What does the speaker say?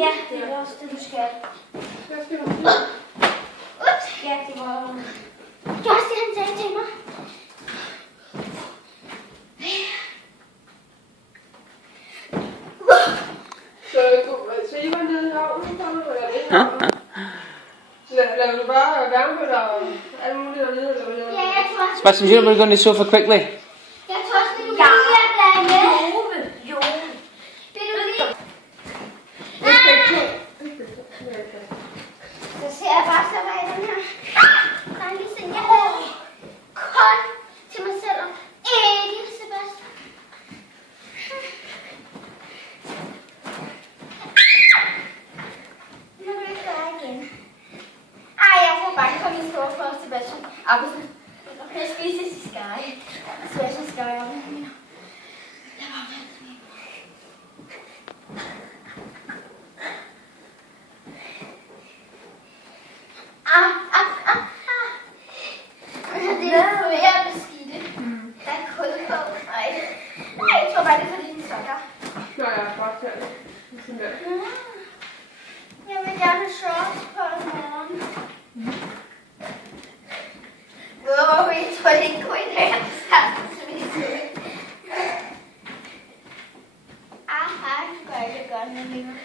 Ja, det er også det, du skal. Hvad skal du? Ups. Ja, det var... Det var også det, han sagde til mig. Så I var nede i havnen, eller det? Laver du bare værmebøtter og alt muligt dernede, eller hvad? Ja, jeg tror også... Sebastian, you don't go on the sofa quickly. Jeg tror også, det er du lige at blande med. Jo. Det er du lige. Så ser jeg bare så der i den her. Der er lige sådan, jeg laver kun til mig selv og ikke Sebastian. Nu vil jeg ikke gøre igen. Ej, jeg får bange for min store for Sebastian. Appelsen. Jeg spiser i skye. Sebastian skye op. Jeg var med. Det er mere beskidte. Der er kul på. Nej, jeg tror bare, det er fordi den sokker. Nå, jeg har godt hørt det. Jeg vil gerne have shorts på i morgen. Jeg tror det ikke kunne i dag. Aha, det gør jeg ikke godt med længere.